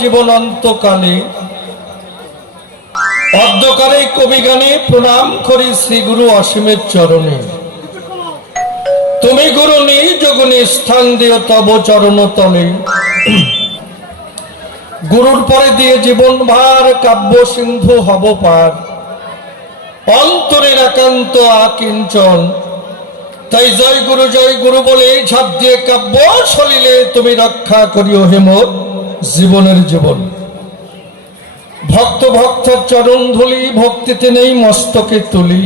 জীবন অন্তকালে অর্ধকালে কবি গানে প্রণাম করি শ্রী গুরু অসীমের চরণে। তুমি গুরু নিজ গুণে স্থান দিও তব চরণ তলে। গুরুর পরে দিয়ে জীবন ভার কাব্য সিন্ধু হব পার। অন্তরের একান্ত আকিঞ্চন, তাই জয় গুরু বলে ঝাঁপ দিয়ে কাব্য সলিলে তুমি রক্ষা করিও হেমত জীবনের জীবন। ভক্ত ভক্তের চরণ ধুলি ভক্তিতে নেই মস্তকে তুলি।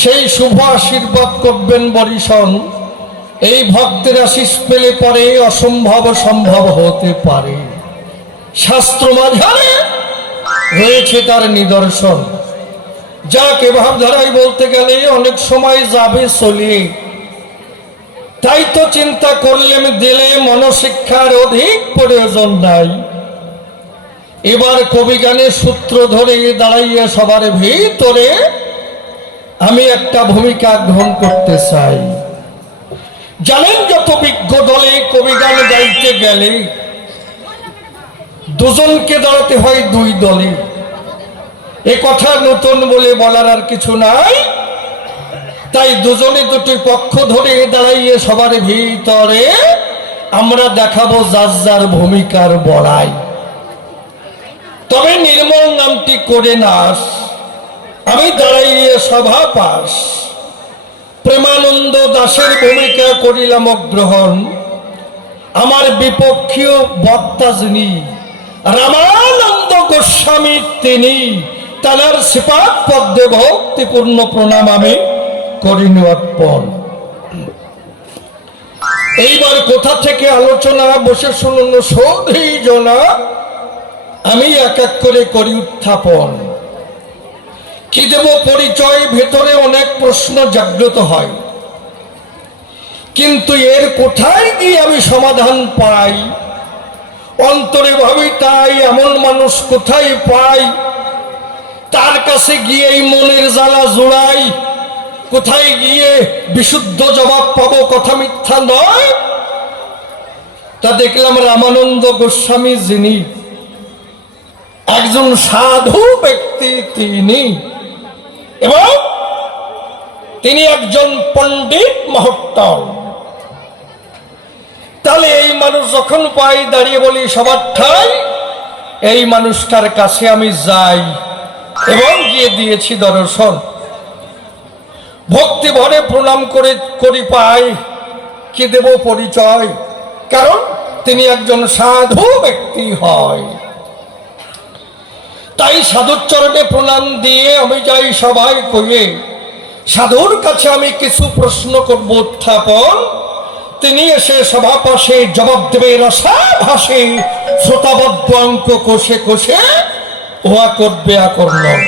সেই শুভ আশীর্বাদ করবেন বরিশন। এই ভক্তের আশিস পেলে পরে অসম্ভব সম্ভব হতে পারে। শাস্ত্র মাঝারে রয়েছে তার নিদর্শন। যাকে ভাবধারায় বলতে গেলে অনেক সময় যাবে চলিয়ে। তাই তো চিন্তা করলেন দিলে মনশিক্ষার অধিক প্রয়োজন নাই। এবার কবি গানের সূত্র ধরে দাঁড়াইয়া সবার ভিতরে আমি একটা ভূমিকা গ্রহণ করতে চাই। জানেন যত বিজ্ঞ দলে কবি গান গাইতে গেলে দুজনকে দাঁড়াতে হয় দুই দলে। এ কথা নতুন বলে বলার আর কিছু নাই। তাই দুজনে দুটি পক্ষ ধরে দাঁড়াইয়ে সবার ভিতরে আমরা দেখাবো যার যার ভূমিকার বড়াই। তবে নির্মল নামটি করে নাস, আমি দাঁড়াইয়ে সভা পাস। প্রেমানন্দ দাসের ভূমিকা করিলাম গ্রহণ। আমার বিপক্ষীয় বক্তা যিনি রামানন্দ গোস্বামী তিনি। তার শ্রীপাদ পদ্মে ভক্তিপূর্ণ প্রণাম আমি করিনি অর্পণ। এইবার কোথা থেকে আলোচনা বসে শুনুন সৌধি জনা, আমি এক এক করে করি উত্থাপন। কি দেব পরিচয়, ভেতরে অনেক প্রশ্ন জাগ্রত হয়, কিন্তু এর কোথায় গিয়ে আমি সমাধান পাই? অন্তরে ভাবি তাই এমন মানুষ কোথায় পাই? তার কাছে গিয়ে এই মনের জ্বালা জোড়াই। কোথায় গিয়ে বিশুদ্ধ জবাব পাবো, কথা মিথ্যা নয়। তা দেখলাম রামানন্দ গোস্বামী যিনি একজন সাধু ব্যক্তি তিনি, এবং তিনি একজন পণ্ডিত মহত্তম। তাহলে এই মানুষ যখন পাই দাঁড়িয়ে বলি সবার ঠাই, এই মানুষটার কাছে আমি যাই এবং গিয়ে দিয়েছি দর্শন। ভক্তি ভরে প্রণাম করি পাই। কি দেব পরিচয়? কারণ তিনি একজন সাধু ব্যক্তি হয়। তাই সাধুর চরণে প্রণাম দিয়ে আমি যাই সবাই কয়ে। সাধুর কাছে আমি কিছু প্রশ্ন করব উত্থাপন। তিনি এসে সভা পাশে জবাব দেবে রসাভাসে। শ্রোতাবদ্ধ অঙ্ক কোষে কোষে ওয়া করবে আকর্ষণ।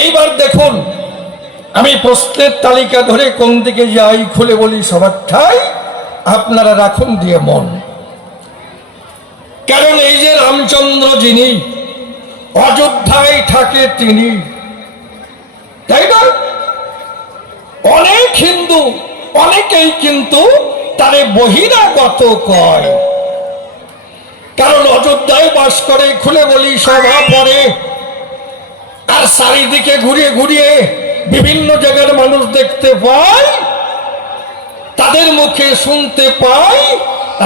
এইবার দেখুন, আমি প্রশ্নের তালিকা ধরে কোন দিকে যাই খুলে বলি সবার ঠাই, আপনারা রাখুন দিয়ে মন। কারণ এই যে রামচন্দ্র যিনি অযোধ্যায় থাকে তিনি, তাই না? অনেক হিন্দু অনেকেই কিন্তু তারে বহিরাগত কয়। কারণ অযোধ্যায় বাস করে, খুলে বলি সভা পরে। আর চারিদিকে ঘুরিয়ে ঘুরিয়ে বিভিন্ন জায়গার মানুষ দেখতে পাই, তাদের মুখে শুনতে পাই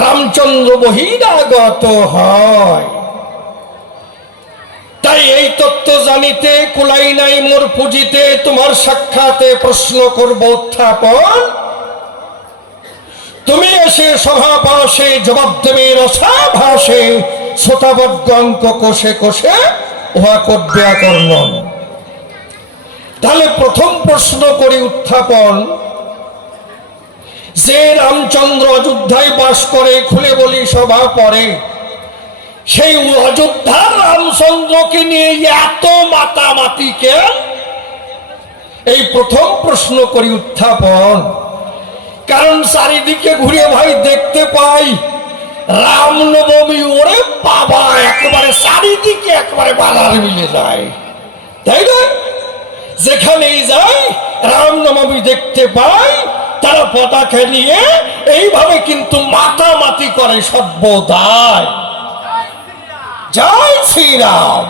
রামচন্দ্র বহিরাগত হয়। তাই এই তত্ত্ব জানিতে কুলাই নাই মোর পুঁজিতে। তোমার সাক্ষাতে প্রশ্ন করব উত্থাপন। তুমি এসে সভা পাশে জবাব দেবে রসাভাসে। শ্রোতাবদ্ধ অঙ্ক কোষে কোষে উহা করবে আকর্ষণ। তাহলে প্রথম প্রশ্ন করি উত্থাপন, যে রামচন্দ্র অযোধ্যায় বাস করে, খুলে বলি সভা পরে, সেই অযোধ্যার রামচন্দ্রকে নিয়ে এত মাতামাতি কেন? এই প্রথম প্রশ্ন করি উত্থাপন। কারণ চারিদিকে ঘুরে ভাই দেখতে পাই রামনবমী, ওরে বাবা, একেবারে চারিদিকে একেবারে বাধার মিলে যায়, তাই না? যেখানেই যাই রামনবমী দেখতে পাই, তারা পতাকা নিয়ে এইভাবে কিন্তু মাতামাতি করে সর্বদাই। জয় শ্রীরাম।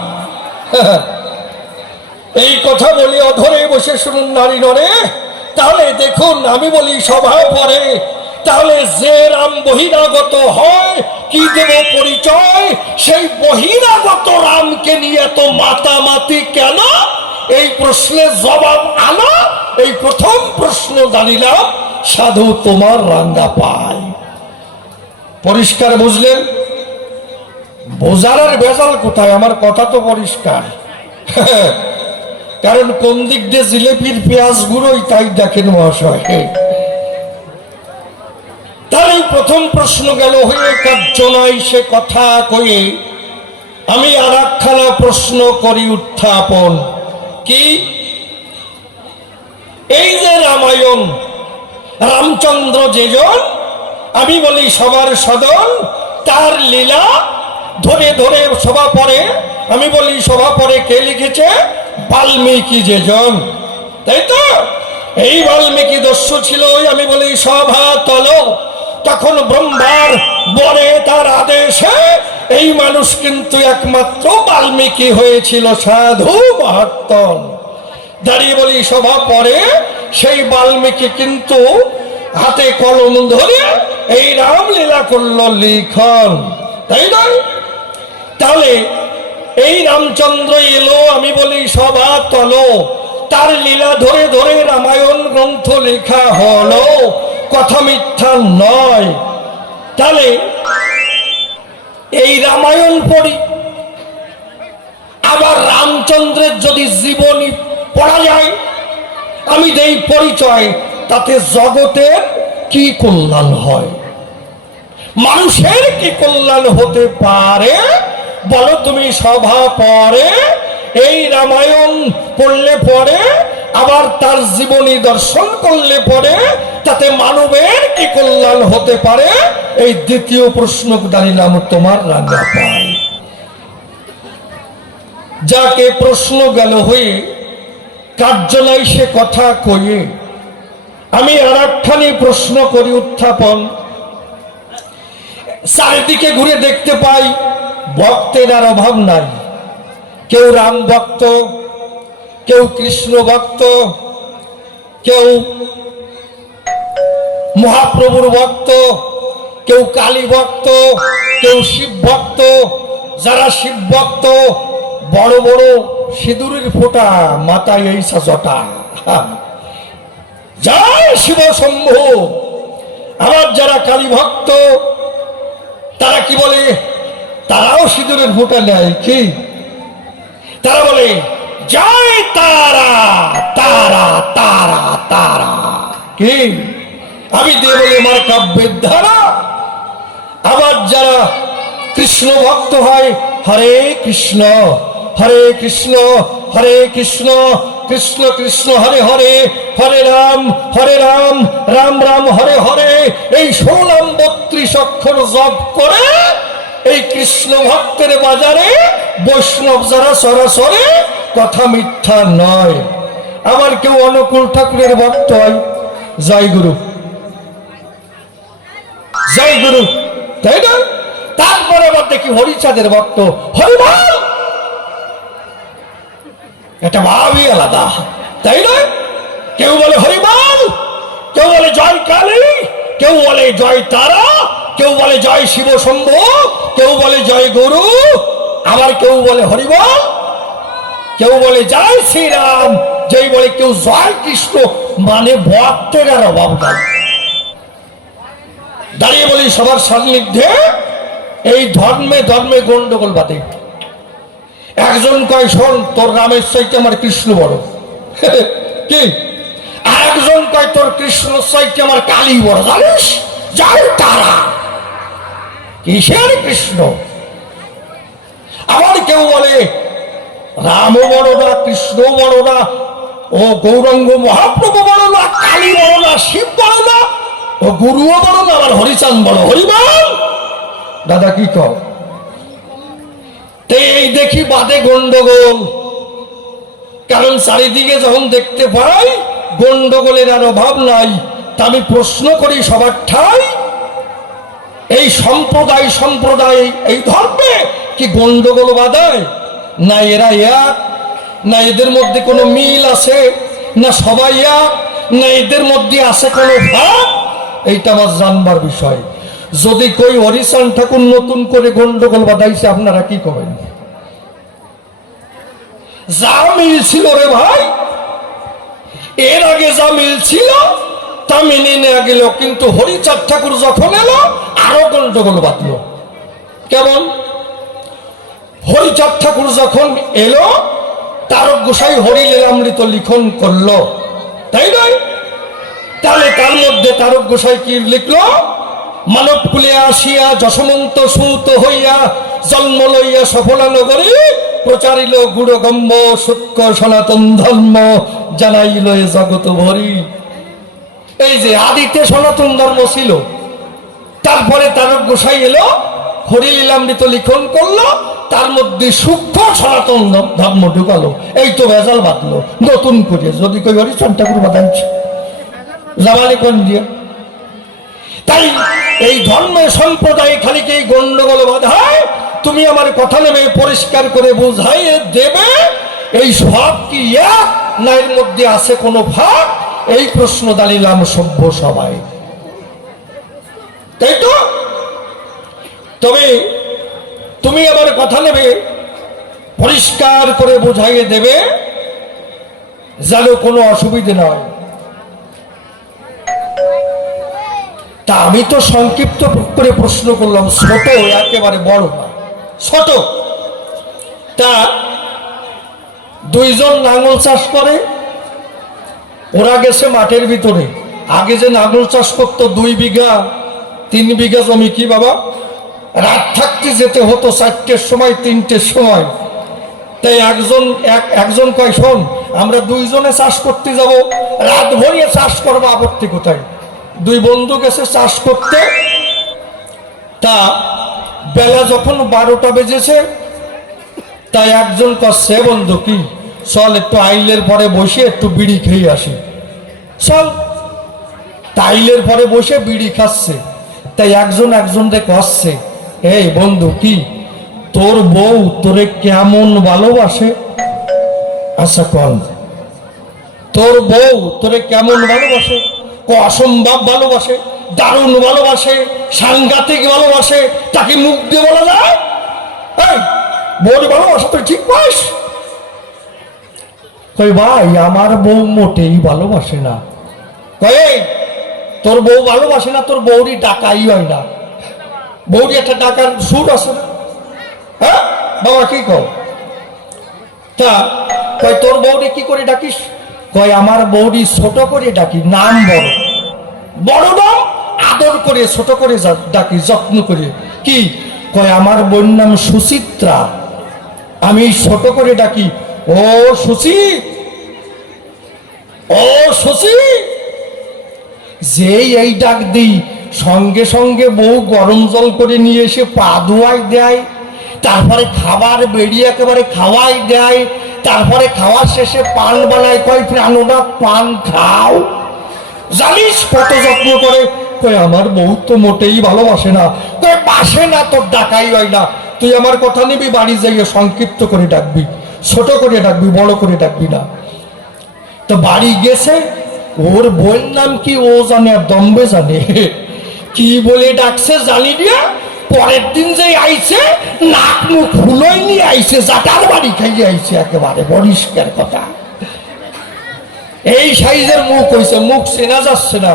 এই কথা বলি অধরে বসে শুনুন নারী নরে। তাহলে দেখুন, আমি বলি সভা পরে, তাহলে যে রাম বহিরাগত হয় কি দেব পরিচয়? সেই বহিরাগত রামকে নিয়ে তো মাতামাতি কেন? এই প্রশ্নের জবাব আনা। এই প্রথম প্রশ্ন জানিলাম, সাধু তোমার রাঙ্গা পায়। পরিষ্কার বুঝলেন? বোঝার আর বেজাল কোথায়? আমার কথা তো পরিষ্কার। কারণ কোন দিক দিয়ে জিলেপির পেঁয়াজ গুঁড়োই তাই দেখেন মহাশয়। তাই প্রথম প্রশ্ন গেল হয়ে, কার্য নয় সে কথা কয়ে আমি আর একখানা প্রশ্ন করি উত্থাপন। কি? এই যে রামায়ণ, রামচন্দ্র যেজন, আমি বলি সবার সদন, তার লীলা ধরে ধরে সভা পরে, আমি বলি সভা পরে কে লিখেছে? বাল্মীকি যেজন, তাই তো? এই বাল্মীকি দস্যু ছিল, আমি বলি সভা তল। তখন ব্রহ্মার বরে তার আদেশে এই মানুষ কিন্তু একমাত্র বাল্মীকি হয়েছিল সাধু মহাত্মন। দাঁড়িয়ে বলি সভা পরে সেই বাল্মীকি কিন্তু হাতে কলম ধরে এই রামলীলা করলো লিখন, তাই নয়? তাহলে এই রামচন্দ্র এলো, আমি বলি সভা তলো, তার লীলা ধরে ধরে রামায়ণ গ্রন্থ লেখা হলো, কথা মিথ্যা নয়। তাহলে এই রামায়ণ পড়ি, আবার রামচন্দ্রের যদি জীবনী পড়া যায়, আমি দেই পরিচয়, তাতে জগতের কি কল্যাণ হয়, মানুষের কি কল্যাণ হতে পারে বলো তুমি সভা পরে? এই রামায়ণ পড়লে পরে, আবার তার জীবনী দর্শন করলে পরে, তাতে মানবের কি কল্যাণ হতে পারে? এই দ্বিতীয় প্রশ্ন দাঁড়িলাম তোমার রাঙ্গা পায়। যাকে প্রশ্ন গেল হয়ে, কার্য নাই সে কথা কয়ে আমি আর একখানি প্রশ্ন করি উত্থাপন। চারিদিকে ঘুরে দেখতে পাই ভক্তের আর অভাব নাই। কেউ রাম ভক্ত, কেউ কৃষ্ণ ভক্ত, কেউ মহাপ্রভুর ভক্ত, কেউ কালী ভক্ত, কেউ শিব ভক্ত। যারা শিব ভক্ত, বড় বড় সিঁদুরের ফোঁটা মাথায় এই জটা, জয় শিব শম্ভু। আবার যারা কালী ভক্ত, তারা কি বলে? তারাও সিঁদুরের ফোঁটা নেয়। কি? তারা বলে জয় তারা তারা তারা তারা। কি? আমি দিয়ে বলি আমার কাব্যের ধারা। আবার যারা কৃষ্ণ ভক্ত হয়, হরে কৃষ্ণ হরে কৃষ্ণ হরে কৃষ্ণ কৃষ্ণ কৃষ্ণ হরে হরে, হরে রাম রাম রাম হরে হরে, এই 16 অক্ষর জপ করে এই কৃষ্ণ ভক্তের বাজারে বৈষ্ণব যারা সরাসরি, কথা মিথ্যা নয়। আবার কেউ অনুকূল ঠাকুরের ভক্ত হয়, জয় গুরু জয় গুরু, তাই না? তারপরে আবার দেখি হরিচাঁদের ভক্ত, হরিবল। এটা ভাবই আলাদা, তাই না? কেউ বলে হরিবল, কেউ বলে জয় কালী, কেউ বলে জয় তারা, কেউ বলে জয় শিব শম্ভু, কেউ বলে জয় গুরু, আবার কেউ বলে হরিবল, কেউ বলে জয় শ্রীরাম, যেই বলে কেউ জয় কৃষ্ণ। মানে ভক্তের আর অভাব নাই। দাঁড়িয়ে বলি সবার সান্নিধ্যে এই ধর্মে ধর্মে গন্ডগোল বাদে। একজন কয় শোন, তোর রামের চাইতে আমার কৃষ্ণ বড়। কি? আর একজন কয় তোর কৃষ্ণ চাইতে আমার কালী বড়। জানিস? জয় তারা, কিসের কৃষ্ণ? আবার কেউ বলে রামও বড় না, কৃষ্ণ বড় না, ও গৌরাঙ্গ মহাপ্রভু বড় না, কালী বড় না, শিব বড় না, ও গুরুও বড় না, আবার হরিচাঁদ বড়। হরিবল। দাদা কি কও? এই দেখি বাদে গন্ডগোল। কারণ চারিদিকে যখন দেখতে পাই গন্ডগোলের আর অভাব নাই, তা আমি প্রশ্ন করি সবার ঠাই, এই সম্প্রদায় এই ধর্মে কি গন্ডগোল বাধায়, না এরা এক, না এদের মধ্যে কোনো মিল আছে, না সবাই এক, না এদের মধ্যে আছে কোনো ভাব, এইটা আমার জানবার বিষয়। যদি কই হরিচাঁদ ঠাকুর নতুন করে গন্ডগোল বাধাইছে, আপনারা কি করবেন? যা মিল ছিল রে ভাই, এর আগে যা মিল ছিল তা মেনে নেওয়া গেল, কিন্তু হরিচাঁদ ঠাকুর যখন এলো আরো গন্ডগোল বাঁধলো। কেমন? হরিচাঁদ ঠাকুর যখন এলো, তারক গোসাই হরিলীলামৃত লিখন করলো, তাই নয়? তাহলে তার মধ্যে তারক গোসাই কি লিখলো? মানব কুলে আসিয়া যশমন্ত সুত হইয়া জন্ম লইয়া সফলা নগরী প্রচারিল গুড়গম্য সূক্ষ্ম সনাতন ধর্ম জানাইল এ জগত ভরি। এই যে আদিতে সনাতন ধর্ম ছিল, তারপরে তারক গোসাই এলো, হরিলীলামৃত লিখন করলো, তার মধ্যে সূক্ষ্ম সনাতন ধর্ম ঢুকালো। এই তো ভেজাল বাঁধলো নতুন করে। যদি কই হরিচাঁদ ঠাকুর বাঁধাচ্ছে জামানে কোন দিয়ে? তাই এই ধর্ম সম্প্রদায় খালিকে এই গন্ডগোল বাধায়, তুমি আমার কথা নেবে পরিষ্কার করে বুঝাইয়ে দেবে এই সব কি এক, না এর মধ্যে আছে কোনো ভাগ? এই প্রশ্ন দাঁড়িলাম সভ্য সবাই, তাই তো? তবে তুমি আমার কথা নেবে পরিষ্কার করে বুঝাইয়ে দেবে যেন কোনো অসুবিধে না হয়। তা আমি তো সংক্ষিপ্ত করে প্রশ্ন করলাম, ছোট, একেবারে বড় না, ছোট। তা দুইজন লাঙল চাষ করে, ওরা গেছে মাঠের ভিতরে। আগে যে লাঙল চাষ করতো 2 বিঘা 3 বিঘা জমি, কি বাবা, রাত থাকতে যেতে হতো 4টের সময় 3টের সময়। তাই একজন কয়, শোন, আমরা দুইজনে চাষ করতে যাব, রাত ভরিয়ে চাষ করবো, আপত্তি কোথায়? 2 বন্ধু গেছে চাষ করতে। তা বেলা যখন 12টা বেজেছে, তাই একজন কচ্ছে, বন্ধু কি চল একটু আইলের পরে বসে একটু বিড়ি খেয়ে আসি, চল। তাইলের পরে বসে বিড়ি খাচ্ছে। তাই একজনকে কচ্ছে, এই বন্ধু কি তোর বউ তোরে কেমন ভালোবাসে? আচ্ছা কন, তোর বউ তোরে কেমন ভালোবাসে? অসম্ভব ভালোবাসে, দারুণ ভালোবাসে, সাংঘাতিক ভালোবাসে। তাকে মুখ দিয়ে বলা যায়? বউর ভালোবাসা তুই ঠিক পাস? কই ভাই, আমার বউ মোটেই ভালোবাসে না। কই তোর বউ ভালোবাসে না? তোর বউরই ডাকাই হয় না। বউরি একটা ডাকার সুর আছে না? হ্যাঁ বাবা, কি কও? তা কই তোর বউরি কি করে ডাকিস? কই আমার বউরি ছোট করে ডাকি, নাম বড়, বড় নাম আদর করে ছোট করে ডাকি, যত্ন করে। কি কয়? আমার বোন নাম সুচিত্রা, আমি ছোট করে ডাকি, ও সুচি, ও সুচি। যেই এই ডাক দিই, সঙ্গে সঙ্গে বউ গরম জল করে নিয়ে এসে পা ধোয়াই দেয়, তারপরে খাবার বেরিয়ে একেবারে খাওয়াই দেয়, তারপরে খাওয়ার শেষে পান বানায়, কয় প্রাণনা পান খাও। জানিস কত যত্ন করে? কয় আমার বউ তো মোটেই ভালোবাসে না। কয় বাসে না, তোর ডাকাই হয় না। তুই আমার কথা নিবি, বাড়ি যাইয়ে সংক্ষিপ্ত করে ডাকবি, ছোট করে ডাকবি, বড় করে ডাকবি না। তো বাড়ি গেছে, ওর বইয়ের নাম কি ও জানে, আর দম্বে জানে কি বলে ডাকছে জানি দিয়া। পরের দিন যে আইছে, নাক মুখ ফুলোই নিয়ে আইছে, জাটার বাড়ি খাইয়ে আইছে, একেবারে পরিষ্কার কথা। এই সাইজের মুখ হয়েছে, মুখ চেনা যাচ্ছে না।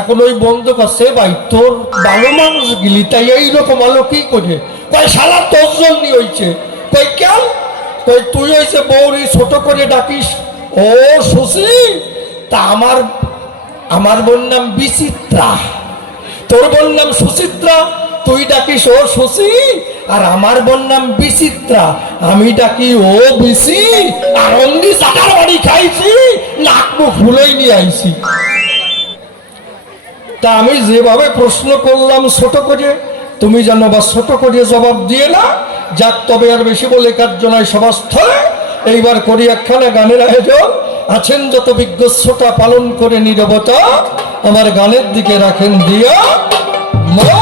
এখন ওই বন্ধু কাছে, ভাই তোর ভালো মানুষ গিলি, তাই এইরকম আলো কি করে? কয় শালা তোর জন্যই হয়েছে। কই কেন? কই তুই হয়েছে বউরি ছোট করে ডাকিস, ও সুশী। তা আমার বোন নাম বিচিত্রা, তোর বোন নাম সুচিত্রা, তুই ডাকিস ও সুশী। আর আমার বোন নাম বিচিত্রা, আমি ডাকি ও বিচি। আর অমনি জাটার বাড়ি খাইছি, নাক মুখ ফুলোই নিয়ে আইছি। তা আমি যেভাবে প্রশ্ন করলাম ছোট করে, তুমি জানো বা ছোট করে জবাব দিয়ে না। যাক, তবে আর বেশি বলে কার্য নয় সভাস্থলে। এইবার করি একখানা গানের আয়োজন। আছেন যত বিজ্ঞ শ্রোতা, পালন করে নীরবতা, আমার গানের দিকে রাখেন দিয়া মা।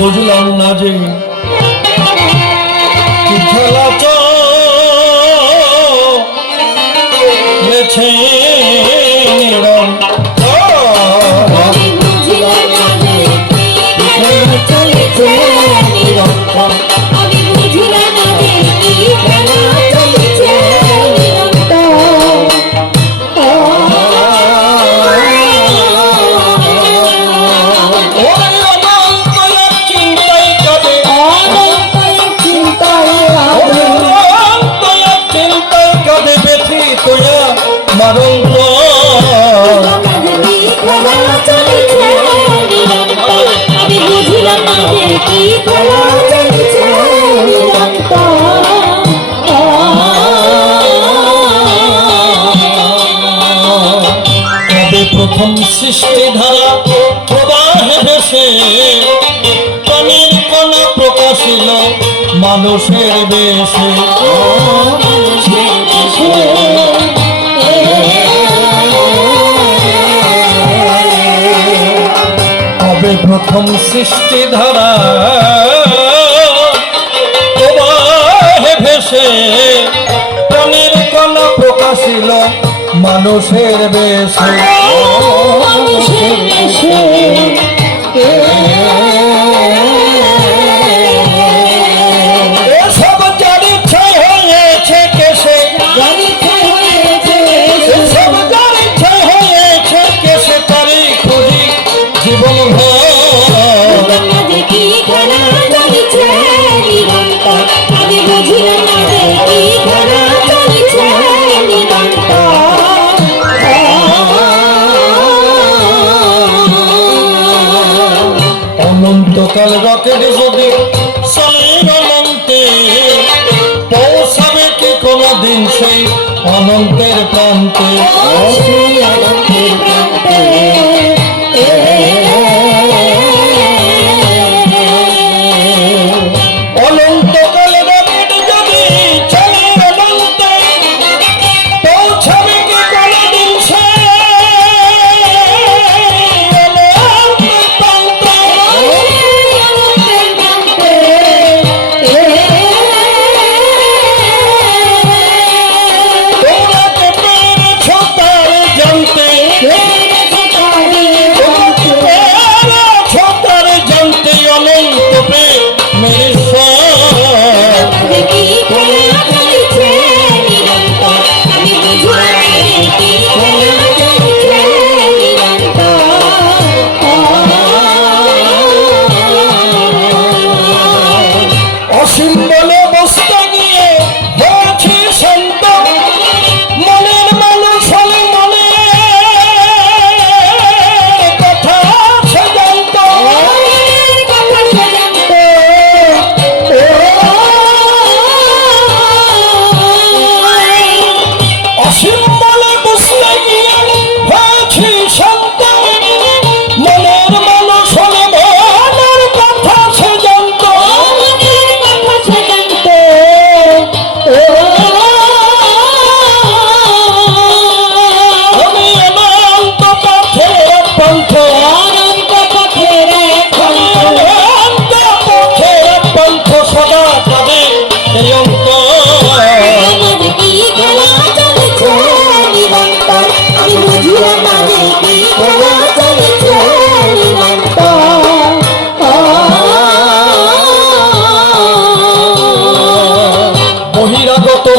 বুঝলাম না যে কি খেলা চলেছে প্রথম সৃষ্টি ধারা প্রবাহে ভেসে পানির কণা প্রকাশিল মানুষের বেশে তবে প্রথম সৃষ্টি ধারা প্রবাহে ভেসে পানির কণা প্রকাশিল মানুষের বেশে সব যার ইচ্ছা হয়েছে কেসে সব যার ইচ্ছা হয়েছে কেসে তারই খুঁজি জীবন অনন্তকাল রকেট যদি অনন্তে পৌঁছাবে কি কোনদিন সেই অনন্তের প্রান্তে অনন্তকাল রকেট যদি চলে অনন্তে পৌঁছাবে কি কোনদিন সেই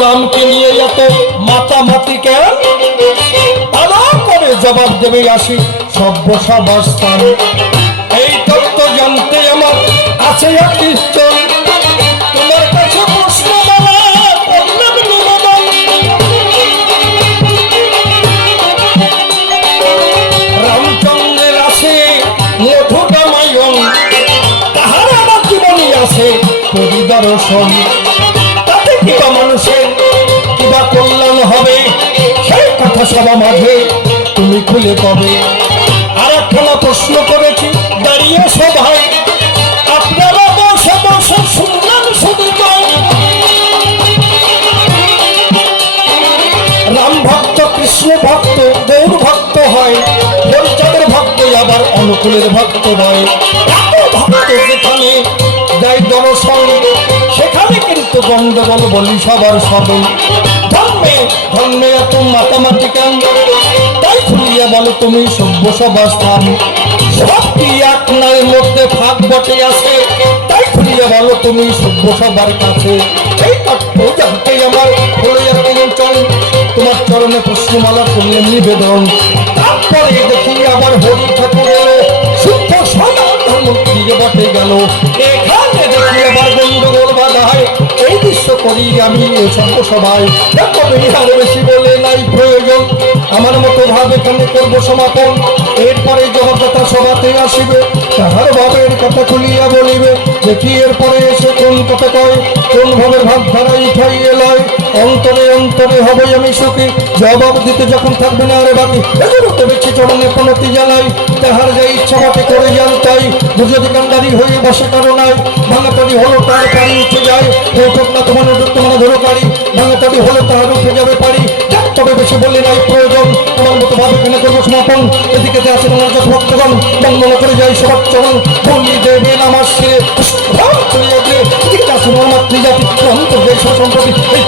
রামকে নিয়ে এত মাতামাতি কেন আলাপ করে জবাব দেবে আসি সভ্য সবার স্থান এই তত্ত্ব জানতে আমার আছে এক ইচ্ছন তোমার কাছে প্রশ্ন রামচন্দ্রের আছে মধুটা মায়ন তাহার আমার জীবনী আছে পরিদর্শন কিবা মানুষের কিবা কল্যাণ হবে সেই কথা সবার মাঝে তুমি খুলে পাবে আর একখানা প্রশ্ন করেছি দাঁড়িয়ে সভায় আপনারা বসে বসে শুনলেন শুধু রাম ভক্ত কৃষ্ণ ভক্ত গৌর ভক্ত হয় পরিচাদের ভক্ত আবার অনুকূলের ভক্ত হয় ভক্ত যেখানে দেয় দর্শন সেখানে কিন্তু গন্ডগোল বলি সবার সদল। ধর্মে ধর্মে এত মাতামাতি কেন, তাই খুলিয়া বলো তুমি সভ্য সবার স্থান। সব কি এক নায়ের মধ্যে ফাঁক বটে আছে, তাই খুলিয়া বলো তুমি সভ্য সবার কাছে। এই তত্ত্ব জানতে আমার হলো কিঞ্চন, তোমার চরণে পুষ্পমালা করলেন নিবেদন। তারপরে দেখি আবার হরি ঠাকুর এলো, শুদ্ধ সনাতন ধর্ম ফিরে বটে গেল। এখানে দেখি আবার গন্ডগোল বাধা হয়, এই দৃশ্য করি আমি সভ্য সবাই। তবে আর বেশি বলে নাই প্রয়োজন, আমার মতো ভাবে এখানে করবো সমাপন। এরপরে জগৎটা সভাতে আসিবে, তাহার ভাবের কথা খুলিয়া বলিবে। দেখি এরপরে এসে কোন কথা কয়, কোন ভাবে ভাবধারা উঠাইয়ে লয়। অন্তরে অন্তরে হবে আমি সুখী, জবাব দিতে যখন থাকবে না আরে বাকি। এগুলোতে বেছে চরণে প্রণতি জানাই, তাহার যা ইচ্ছা মতে করে যান তাই। যদি কান্ডারি হয়ে বসে কারো নাই, ভাঙাতারি হলো তার পাড়ি উঠে যায়। বৈঠক না তোমার তোমার ধরো পারি, ভাঙাতারি হলো তাহার উঠে যাবে পারি। তবে বেশি বললে নাই প্রয়োজন, তোমার মতো ভাবে কেন করবো সমাপন। এদিকে আছে তোমার ভক্তগণ, বন্দনা করে যাই সবার চরণ। বলি দেবেন আমার সে চলে যাবে, এদিকে আছে আমার মাতৃজাতি অন্তর্দেশ সম্প্রতি। এই